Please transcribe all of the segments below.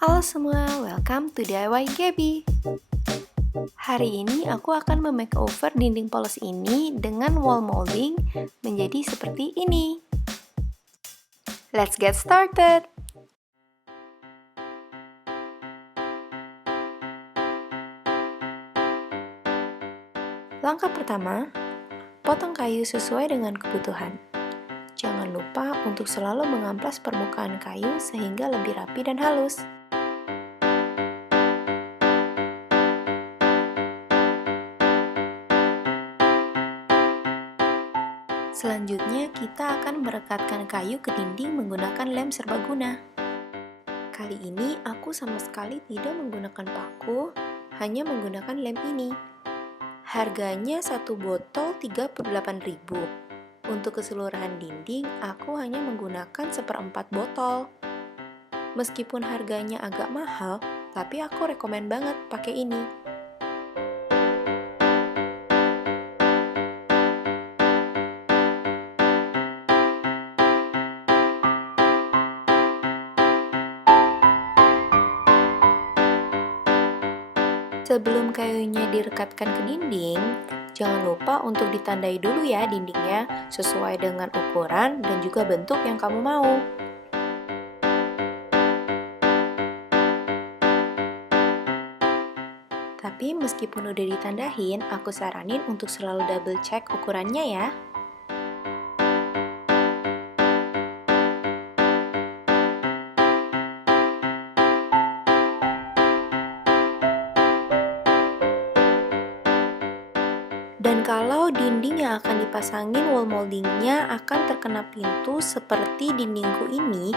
Halo semua, welcome to DIY Gaby. Hari ini aku akan memakeover dinding polos ini dengan wall molding menjadi seperti ini. Let's get started! Langkah pertama, potong kayu sesuai dengan kebutuhan. Jangan lupa untuk selalu mengamplas permukaan kayu sehingga lebih rapi dan halus. Selanjutnya, kita akan merekatkan kayu ke dinding menggunakan lem serbaguna. Kali ini aku sama sekali tidak menggunakan paku, hanya menggunakan lem ini. Harganya satu botol 38.000. Untuk keseluruhan dinding, aku hanya menggunakan seperempat botol. Meskipun harganya agak mahal, tapi aku rekomen banget pakai ini. Sebelum kayunya direkatkan ke dinding, jangan lupa untuk ditandai dulu ya dindingnya sesuai dengan ukuran dan juga bentuk yang kamu mau. Tapi meskipun udah ditandain, aku saranin untuk selalu double check ukurannya ya. Dan kalau dinding yang akan dipasangin wall moldingnya akan terkena pintu seperti dindingku ini,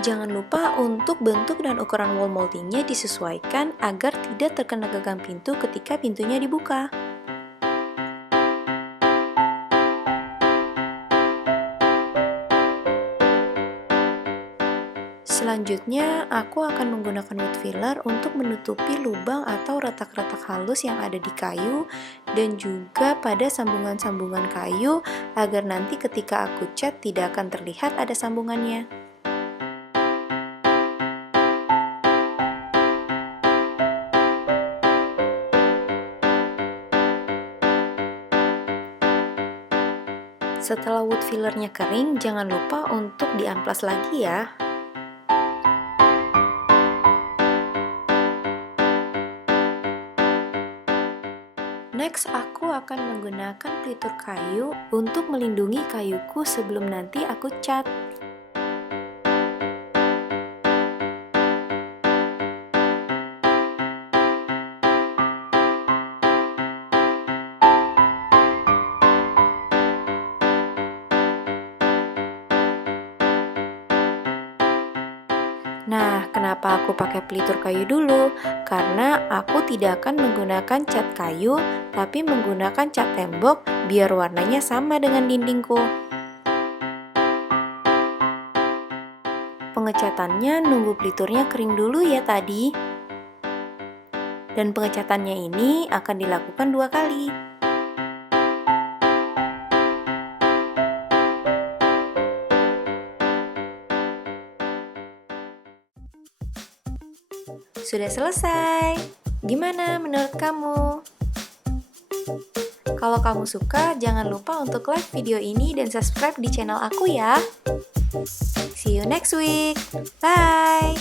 jangan lupa untuk bentuk dan ukuran wall moldingnya disesuaikan agar tidak terkena gagang pintu ketika pintunya dibuka. Selanjutnya, aku akan menggunakan wood filler untuk menutupi lubang atau retak-retak halus yang ada di kayu dan juga pada sambungan-sambungan kayu agar nanti ketika aku cat tidak akan terlihat ada sambungannya. Setelah wood fillernya kering, jangan lupa untuk diamplas lagi ya. Next, aku akan menggunakan pelitur kayu untuk melindungi kayuku sebelum nanti aku cat. Nah, kenapa aku pakai pelitur kayu dulu? Karena aku tidak akan menggunakan cat kayu, tapi menggunakan cat tembok biar warnanya sama dengan dindingku. Pengecatannya nunggu peliturnya kering dulu ya tadi. Dan pengecatannya ini akan dilakukan 2 kali. Sudah selesai. Gimana menurut kamu? Kalau kamu suka, jangan lupa untuk like video ini dan subscribe di channel aku ya. See you next week. Bye.